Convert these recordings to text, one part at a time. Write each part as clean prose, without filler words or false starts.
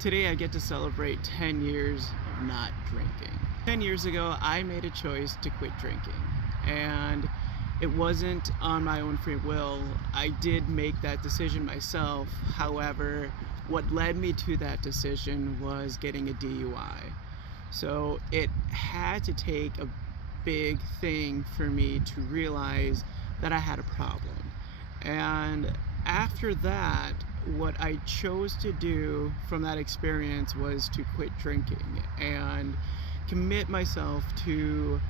Today I get to celebrate 10 years of not drinking. 10 years ago, I made a choice to quit drinking. And it wasn't on my own free will. I did make that decision myself. However, what led me to that decision was getting a DUI. So it had to take a big thing for me to realize that I had a problem. And after that, what I chose to do from that experience was to quit drinking and commit myself to,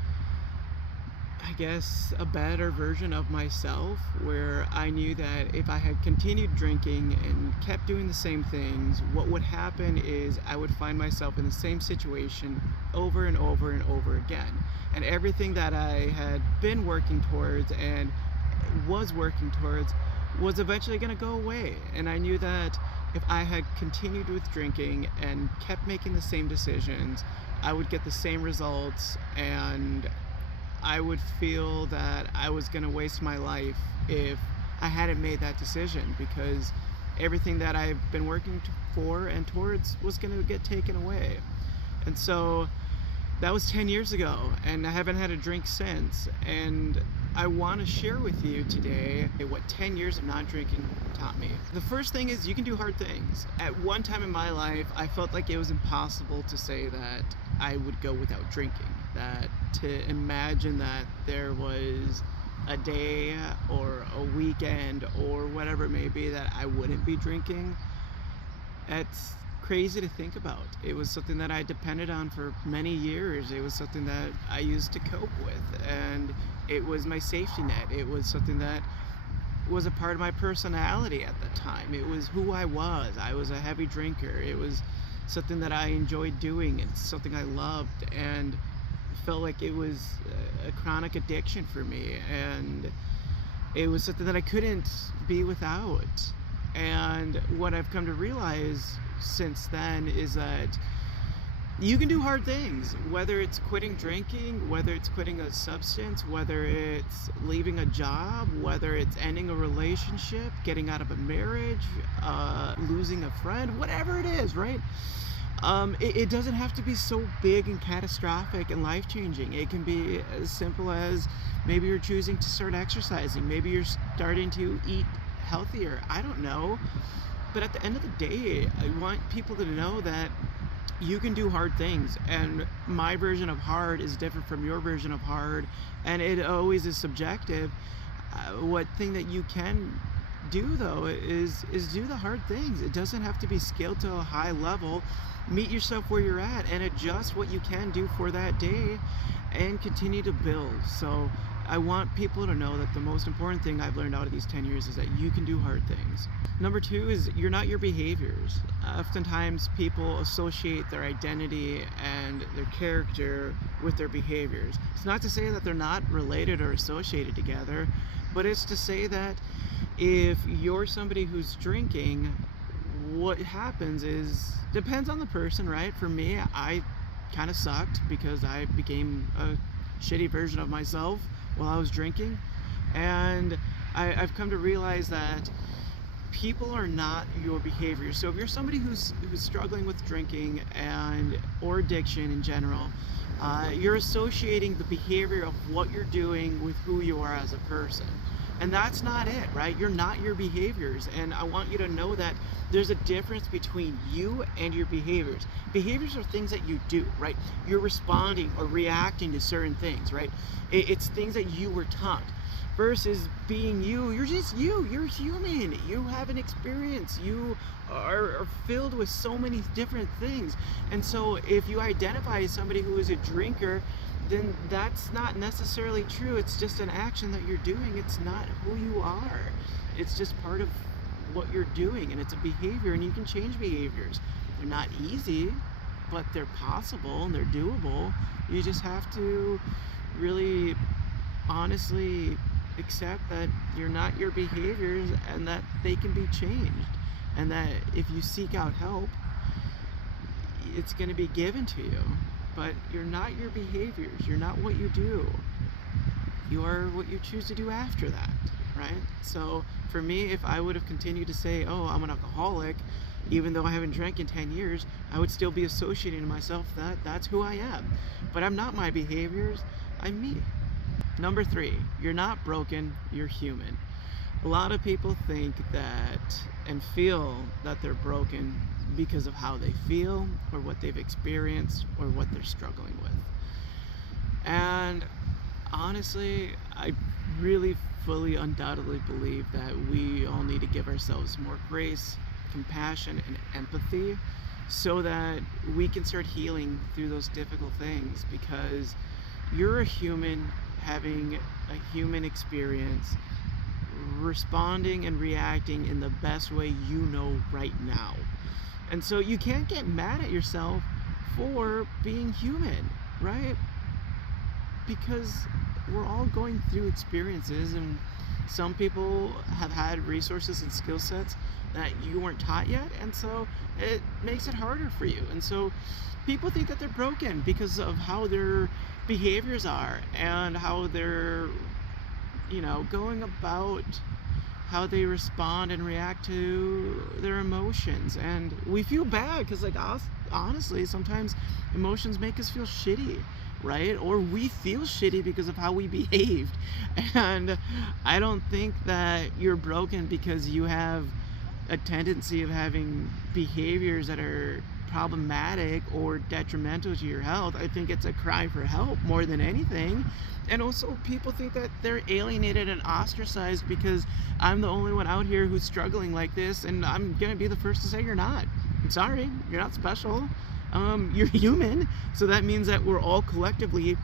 I guess, a better version of myself, where I knew that if I had continued drinking and kept doing the same things, what would happen is I would find myself in the same situation over and over and over again. And everything that I had been working towards and was working towards was eventually going to go away. And I knew that if I had continued with drinking and kept making the same decisions, I would get the same results, and I would feel that I was going to waste my life if I hadn't made that decision, because everything that I've been working for and towards was going to get taken away. And so that was 10 years ago, and I haven't had a drink since. And I want to share with you today what 10 years of not drinking taught me. The first thing is you can do hard things. At one time in my life, I felt like it was impossible to say that I would go without drinking. That to imagine that there was a day or a weekend or whatever it may be that I wouldn't be drinking, it's crazy to think about. It was something that I depended on for many years. It was something that I used to cope with, and it was my safety net. It was something that was a part of my personality at the time. It was who I was. I was a heavy drinker. It was something that I enjoyed doing, and something I loved, and felt like it was a chronic addiction for me, and it was something that I couldn't be without. And what I've come to realize since then is that you can do hard things, whether it's quitting drinking, whether it's quitting a substance, whether it's leaving a job, whether it's ending a relationship, getting out of a marriage, losing a friend, whatever it is, right? It doesn't have to be so big and catastrophic and life-changing. It can be as simple as maybe you're choosing to start exercising, maybe you're starting to eat healthier, I don't know. But at the end of the day, I want people to know that you can do hard things, and my version of hard is different from your version of hard, and it always is subjective. What thing that you can do though is do the hard things. It doesn't have to be scaled to a high level. Meet yourself where you're at and adjust what you can do for that day and continue to build. So I want people to know that the most important thing I've learned out of these 10 years is that you can do hard things. Number two is you're not your behaviors. Oftentimes people associate their identity and their character with their behaviors. It's not to say that they're not related or associated together, but it's to say that if you're somebody who's drinking, what happens is, depends on the person, right? For me, I kind of sucked because I became a shitty version of myself while I was drinking. And I've come to realize that people are not your behavior. So if you're somebody who's struggling with drinking or addiction in general, you're associating the behavior of what you're doing with who you are as a person. And that's not it, right? You're not your behaviors. And I want you to know that there's a difference between you and your behaviors. Behaviors are things that you do, right? You're responding or reacting to certain things, right? It's things that you were taught. Versus being you, you're just you. You're human. You have an experience. You are filled with so many different things. And so if you identify as somebody who is a drinker, then that's not necessarily true. It's just an action that you're doing. It's not who you are. It's just part of what you're doing, and it's a behavior, and you can change behaviors. They're not easy, but they're possible and they're doable. You just have to really honestly accept that you're not your behaviors, and that they can be changed, and that if you seek out help, it's going to be given to you. But you're not your behaviors. You're not what you do. You are what you choose to do after that, right? So for me, if I would have continued to say, oh, I'm an alcoholic, Even though I haven't drank in 10 years, I would still be associating myself that that's who I am. But I'm not my behaviors, I'm me. Number 3, you're not broken, you're human. A lot of people think that and feel that they're broken because of how they feel or what they've experienced or what they're struggling with. And honestly, I really fully undoubtedly believe that we all need to give ourselves more grace, compassion, and empathy so that we can start healing through those difficult things, because you're a human having a human experience, responding and reacting in the best way you know right now. And so you can't get mad at yourself for being human, right? Because we're all going through experiences, and some people have had resources and skill sets that you weren't taught yet, and so it makes it harder for you. And so people think that they're broken because of how their behaviors are and how they're, going about how they respond and react to their emotions. And we feel bad because, honestly, sometimes emotions make us feel shitty, right? Or we feel shitty because of how we behaved. And I don't think that you're broken because you have a tendency of having behaviors that are problematic or detrimental to your health. I think it's a cry for help more than anything. And also, people think that they're alienated and ostracized because I'm the only one out here who's struggling like this, and I'm gonna be the first to say you're not. I'm sorry, you're not special. You're human, so that means that we're all collectively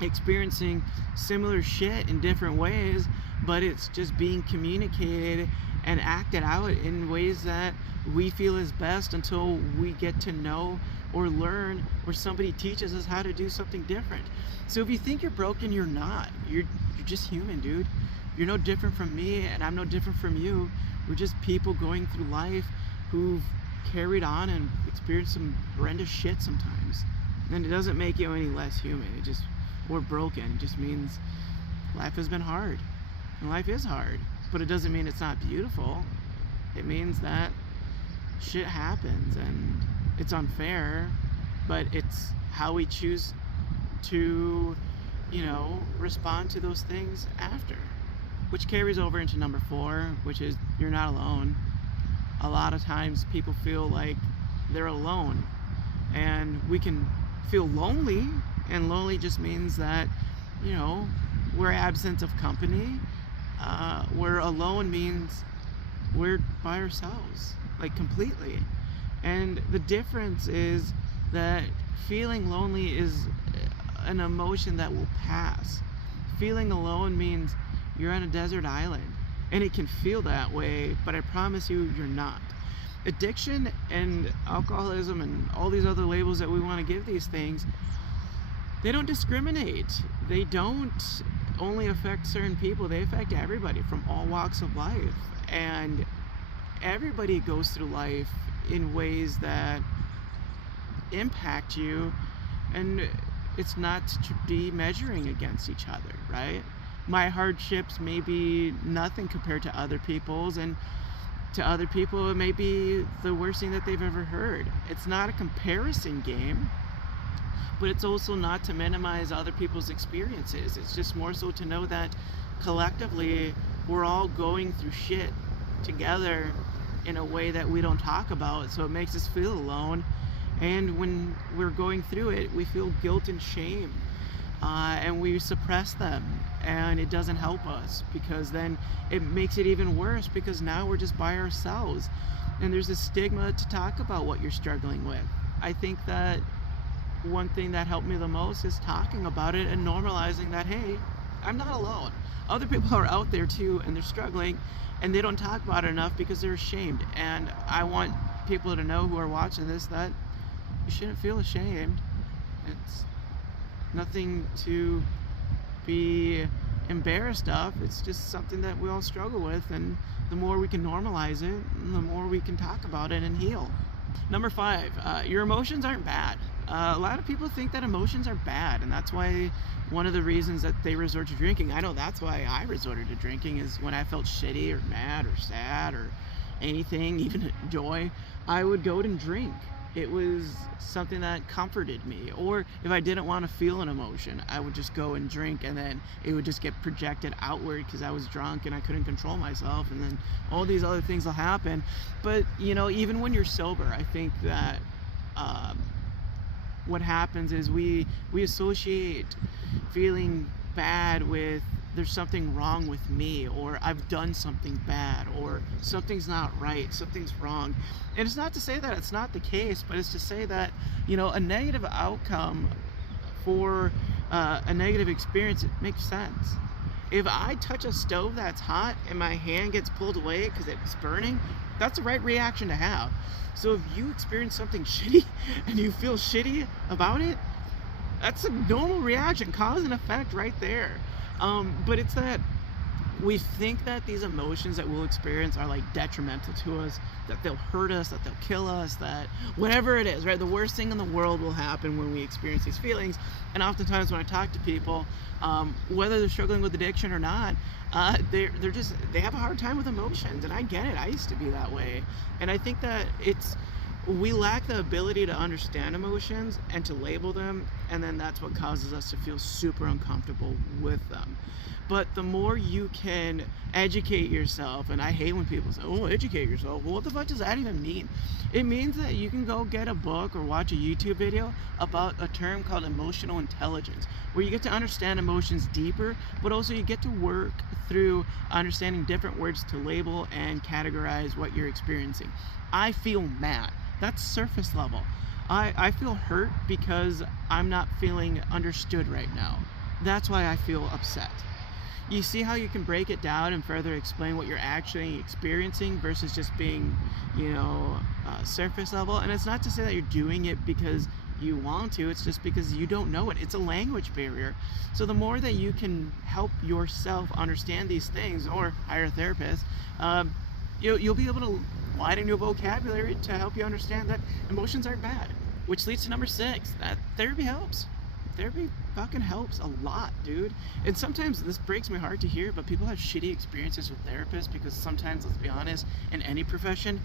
experiencing similar shit in different ways, but it's just being communicated and acted out in ways that we feel is best until we get to know or learn or somebody teaches us how to do something different. So if you think you're broken, you're not. You're just human, dude. You're no different from me, and I'm no different from you. We're just people going through life who've carried on and experienced some horrendous shit sometimes. And it doesn't make you any less human. Or broken. It just means life has been hard. And life is hard. But it doesn't mean it's not beautiful. It means that shit happens and it's unfair, but it's how we choose to, respond to those things after. Which carries over into number 4, which is you're not alone. A lot of times people feel like they're alone, and we can feel lonely, and lonely just means that, we're absent of company. Where alone means we're by ourselves, completely. And the difference is that feeling lonely is an emotion that will pass. Feeling alone means you're on a desert island, and it can feel that way, but I promise you, you're not. Addiction and alcoholism and all these other labels that we want to give these things, they don't discriminate. They don't only affect certain people. They affect everybody from all walks of life. And everybody goes through life in ways that impact you, and it's not to be measuring against each other, right? My hardships may be nothing compared to other people's, and to other people it may be the worst thing that they've ever heard. It's not a comparison game, but it's also not to minimize other people's experiences. It's just more so to know that collectively we're all going through shit together in a way that we don't talk about, so it makes us feel alone. And when we're going through it, we feel guilt and shame, and we suppress them, and it doesn't help us, because then it makes it even worse, because now we're just by ourselves, and there's a stigma to talk about what you're struggling with. I think that one thing that helped me the most is talking about it and normalizing that, hey, I'm not alone. Other people are out there too, and they're struggling, and they don't talk about it enough because they're ashamed. And I want people to know who are watching this that you shouldn't feel ashamed. It's nothing to be embarrassed of. It's just something that we all struggle with, and the more we can normalize it, the more we can talk about it and heal. Number 5, your emotions aren't bad. A lot of people think that emotions are bad, and that's why one of the reasons that they resort to drinking, I know that's why I resorted to drinking, is when I felt shitty or mad or sad or anything, even joy, I would go and drink. It was something that comforted me. Or if I didn't want to feel an emotion, I would just go and drink, and then it would just get projected outward because I was drunk and I couldn't control myself, and then all these other things will happen. But even when you're sober, I think that what happens is we associate feeling bad with there's something wrong with me, or I've done something bad, or something's not right, something's wrong. And it's not to say that it's not the case, but it's to say that a negative outcome for a negative experience, it makes sense. If I touch a stove that's hot and my hand gets pulled away because it's burning, that's the right reaction to have. So if you experience something shitty and you feel shitty about it, that's a normal reaction, cause and effect right there. But it's that we think that these emotions that we'll experience are like detrimental to us, that they'll hurt us, that they'll kill us, that whatever it is, right? The worst thing in the world will happen when we experience these feelings. And oftentimes when I talk to people, whether they're struggling with addiction or not, they have a hard time with emotions. And I get it. I used to be that way. And I think that we lack the ability to understand emotions and to label them, and then that's what causes us to feel super uncomfortable with them. But the more you can educate yourself, and I hate when people say, oh, educate yourself. Well, what the fuck does that even mean? It means that you can go get a book or watch a YouTube video about a term called emotional intelligence, where you get to understand emotions deeper, but also you get to work through understanding different words to label and categorize what you're experiencing. I feel mad. That's surface level. I feel hurt because I'm not feeling understood right now. That's why I feel upset. You see how you can break it down and further explain what you're actually experiencing versus just being, surface level. And it's not to say that you're doing it because you want to, it's just because you don't know it. It's a language barrier. So the more that you can help yourself understand these things, or hire a therapist, you'll be able to widen your vocabulary to help you understand that emotions aren't bad. Which leads to number 6, that therapy helps. Therapy fucking helps a lot, dude. And sometimes this breaks my heart to hear, but people have shitty experiences with therapists because sometimes, let's be honest, in any profession,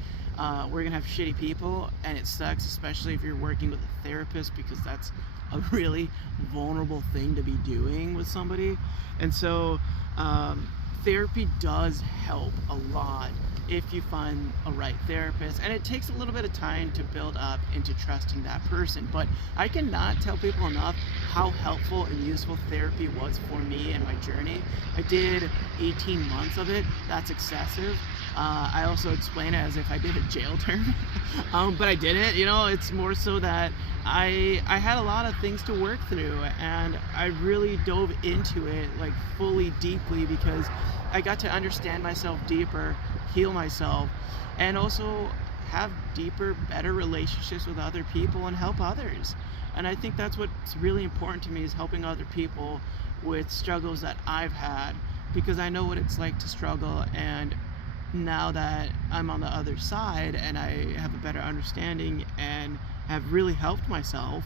we're gonna have shitty people, and it sucks, especially if you're working with a therapist, because that's a really vulnerable thing to be doing with somebody. And so therapy does help a lot if you find a right therapist, and it takes a little bit of time to build up into trusting that person. But I cannot tell people enough how helpful and useful therapy was for me in my journey. I did 18 months of it. That's excessive. I also explain it as if I did a jail term, but I didn't. It's more so that I had a lot of things to work through, and I really dove into it like fully, deeply, because I got to understand myself deeper, heal myself, and also have deeper, better relationships with other people and help others. And I think that's what's really important to me, is helping other people with struggles that I've had, because I know what it's like to struggle. And now that I'm on the other side and I have a better understanding and have really helped myself,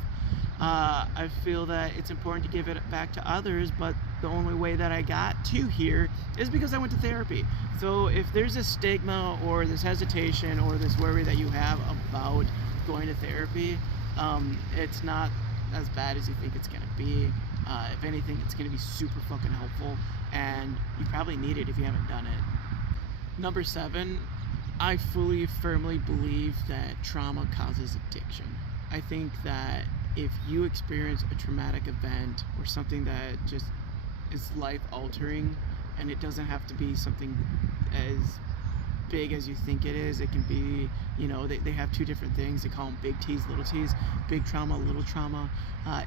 I feel that it's important to give it back to others. But the only way that I got to here is because I went to therapy. So if there's this stigma or this hesitation or this worry that you have about going to therapy, it's not as bad as you think it's gonna be. If anything, it's gonna be super fucking helpful, and you probably need it if you haven't done it. Number 7, I fully, firmly believe that trauma causes addiction. I think that if you experience a traumatic event or something that just is life-altering, and it doesn't have to be something as big as you think it is. It can be, they have 2 different things. They call them big T's, little T's, big trauma, little trauma.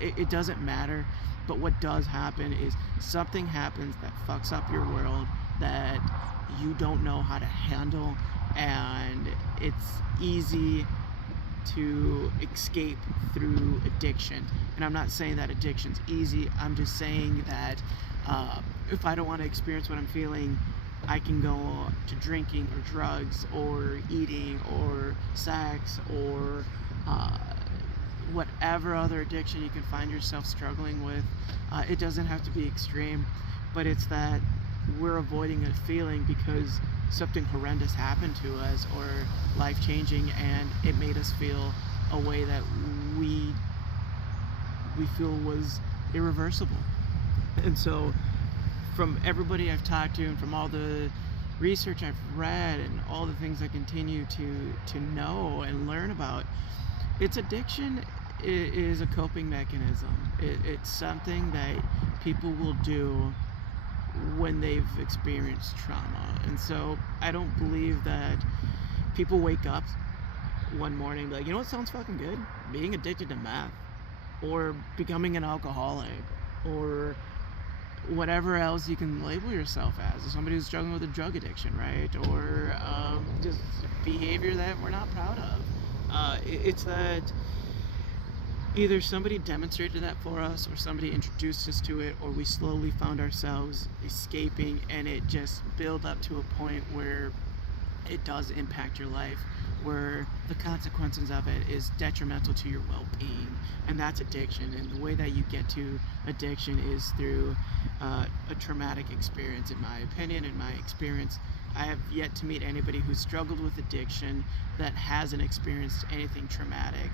It doesn't matter. But what does happen is something happens that fucks up your world that you don't know how to handle, and it's easy to escape through addiction. And I'm not saying that addiction's easy. I'm just saying that if I don't want to experience what I'm feeling, I can go to drinking or drugs or eating or sex or whatever other addiction you can find yourself struggling with. It doesn't have to be extreme, but it's that we're avoiding a feeling because something horrendous happened to us or life-changing, and it made us feel a way that we feel was irreversible. And so from everybody I've talked to and from all the research I've read and all the things I continue to know and learn about, it's addiction is a coping mechanism. It's something that people will do when they've experienced trauma. And so I don't believe that people wake up one morning like, you know what sounds fucking good? Being addicted to meth, or becoming an alcoholic, or whatever else you can label yourself as somebody who's struggling with a drug addiction, right? Or just behavior that we're not proud of. It's that either somebody demonstrated that for us, or somebody introduced us to it, or we slowly found ourselves escaping, and it just built up to a point where it does impact your life, where the consequences of it is detrimental to your well-being. And that's addiction. And the way that you get to addiction is through a traumatic experience, in my opinion. In my experience, I have yet to meet anybody who's struggled with addiction that hasn't experienced anything traumatic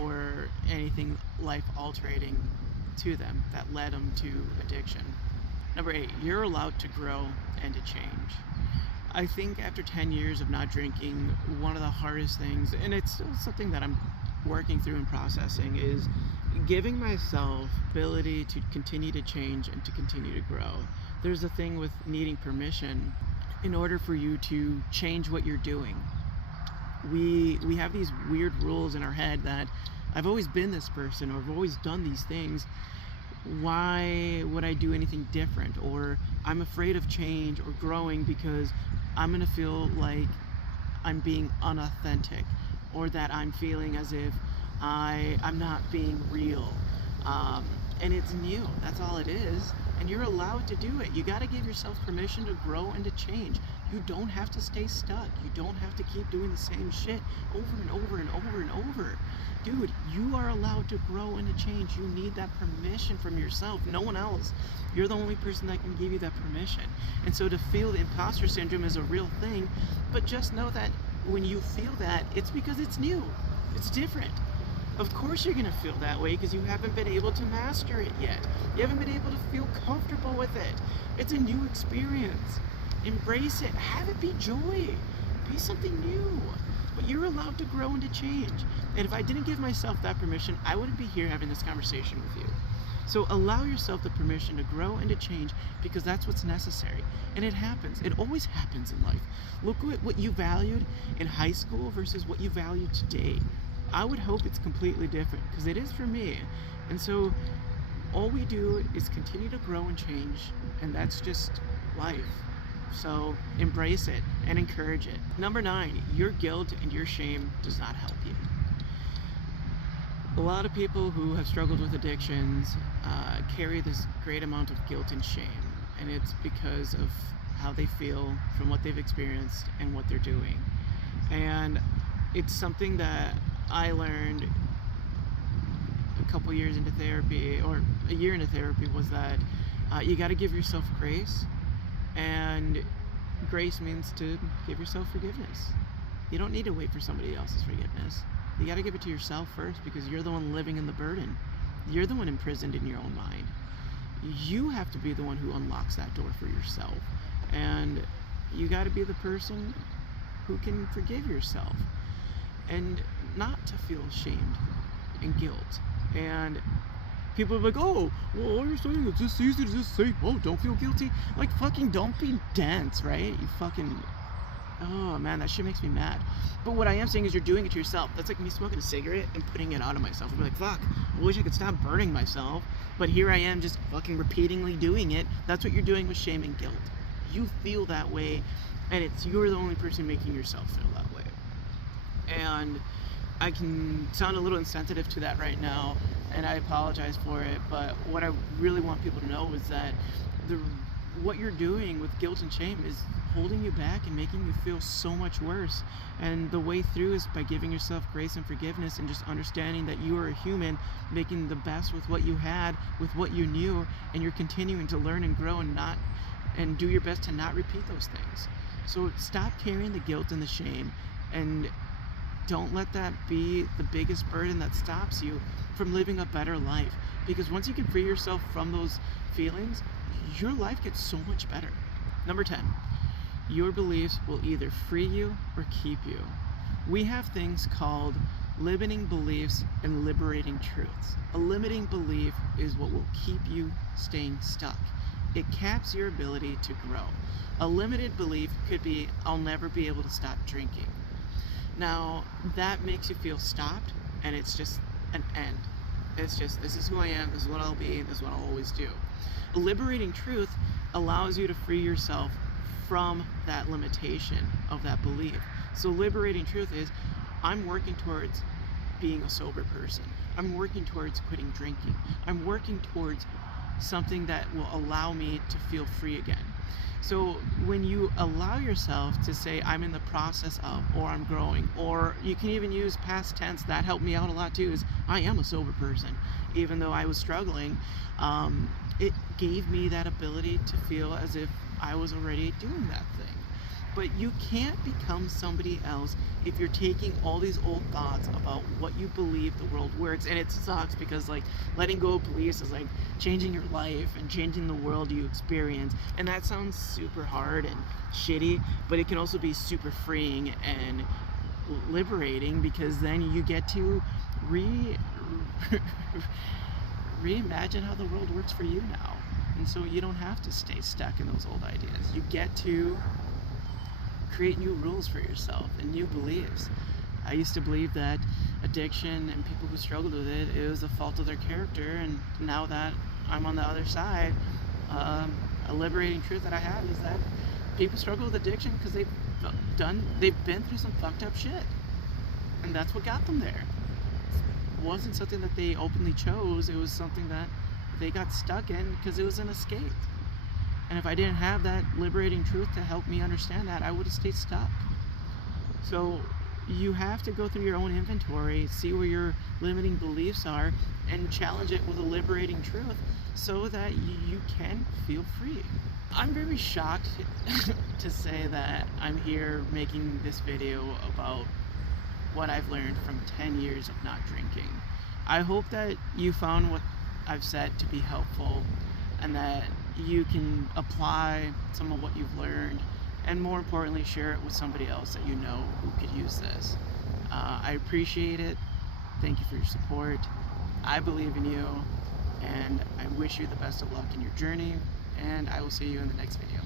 or anything life-altering to them that led them to addiction. Number 8, you're allowed to grow and to change. I think after 10 years of not drinking, one of the hardest things, and it's still something that I'm working through and processing, is giving myself ability to continue to change and to continue to grow. There's a thing with needing permission in order for you to change what you're doing. We have these weird rules in our head that I've always been this person, or I've always done these things. Why would I do anything different? Or I'm afraid of change or growing because I'm gonna feel like I'm being unauthentic, or that I'm feeling as if I'm not being real. And it's new, that's all it is. And you're allowed to do it. You gotta give yourself permission to grow and to change. You don't have to stay stuck. You don't have to keep doing the same shit over and over and over and over. Dude, you are allowed to grow and to change. You need that permission from yourself, no one else. You're the only person that can give you that permission. And so to feel the imposter syndrome is a real thing, but just know that when you feel that, it's because it's new. It's different. Of course you're gonna feel that way because you haven't been able to master it yet. You haven't been able to feel comfortable with it. It's a new experience. Embrace it. Have it be joy. Be something new. But you're allowed to grow and to change. And if I didn't give myself that permission, I wouldn't be here having this conversation with you. So allow yourself the permission to grow and to change, because that's what's necessary. And it happens. It always happens in life. Look at what you valued in high school versus what you value today. I would hope it's completely different, because it is for me. And so all we do is continue to grow and change, and that's just life. So embrace it and encourage it. Number 9, your guilt and your shame does not help you. A lot of people who have struggled with addictions carry this great amount of guilt and shame, and it's because of how they feel from what they've experienced and what they're doing. And it's something that I learned a couple years into therapy, or a year into therapy, was that you got to give yourself grace. And grace means to give yourself forgiveness. You don't need to wait for somebody else's forgiveness. You got to give it to yourself first, because you're the one living in the burden. You're the one imprisoned in your own mind. You have to be the one who unlocks that door for yourself. And you got to be the person who can forgive yourself, and not to feel shamed and guilt. And people are like, oh, well, all you're saying is just easy to just say, oh, don't feel guilty. Like, fucking don't be dense, right? You fucking, oh man, that shit makes me mad. But what I am saying is you're doing it to yourself. That's like me smoking a cigarette and putting it out of myself. I'm like, fuck, I wish I could stop burning myself. But here I am just fucking repeatedly doing it. That's what you're doing with shame and guilt. You feel that way, and you're the only person making yourself feel that way. And I can sound a little insensitive to that right now, and I apologize for it, but what I really want people to know is that what you're doing with guilt and shame is holding you back and making you feel so much worse. And the way through is by giving yourself grace and forgiveness, and just understanding that you are a human making the best with what you had, with what you knew, and you're continuing to learn and grow and do your best to not repeat those things. So stop carrying the guilt and the shame, and don't let that be the biggest burden that stops you from living a better life. Because once you can free yourself from those feelings, your life gets so much better. Number 10, your beliefs will either free you or keep you. We have things called limiting beliefs and liberating truths. A limiting belief is what will keep you staying stuck. It caps your ability to grow. A limited belief could be, I'll never be able to stop drinking. Now, that makes you feel stopped, and it's just an end. It's just, this is who I am, this is what I'll be, this is what I'll always do. A liberating truth allows you to free yourself from that limitation of that belief. So liberating truth is, I'm working towards being a sober person. I'm working towards quitting drinking. I'm working towards something that will allow me to feel free again. So when you allow yourself to say, I'm in the process of, or I'm growing, or you can even use past tense, that helped me out a lot too, is I am a sober person. Even though I was struggling, it gave me that ability to feel as if I was already doing that thing. But you can't become somebody else if you're taking all these old thoughts about what you believe the world works. And it sucks because like letting go of beliefs is like changing your life and changing the world you experience. And that sounds super hard and shitty, but it can also be super freeing and liberating, because then you get to reimagine how the world works for you now. And so you don't have to stay stuck in those old ideas. You get to create new rules for yourself and new beliefs. I used to believe that addiction and people who struggled with it, it was a fault of their character, and now that I'm on the other side, a liberating truth that I have is that people struggle with addiction because they've been through some fucked up shit, and that's what got them there. It wasn't something that they openly chose, it was something that they got stuck in because it was an escape. And if I didn't have that liberating truth to help me understand that, I would have stayed stuck. So you have to go through your own inventory, see where your limiting beliefs are, and challenge it with a liberating truth so that you can feel free. I'm very shocked to say that I'm here making this video about what I've learned from 10 years of not drinking. I hope that you found what I've said to be helpful, and that you can apply some of what you've learned, and more importantly, share it with somebody else that you know who could use this. I appreciate it. Thank you for your support. I believe in you, and I wish you the best of luck in your journey, and I will see you in the next video.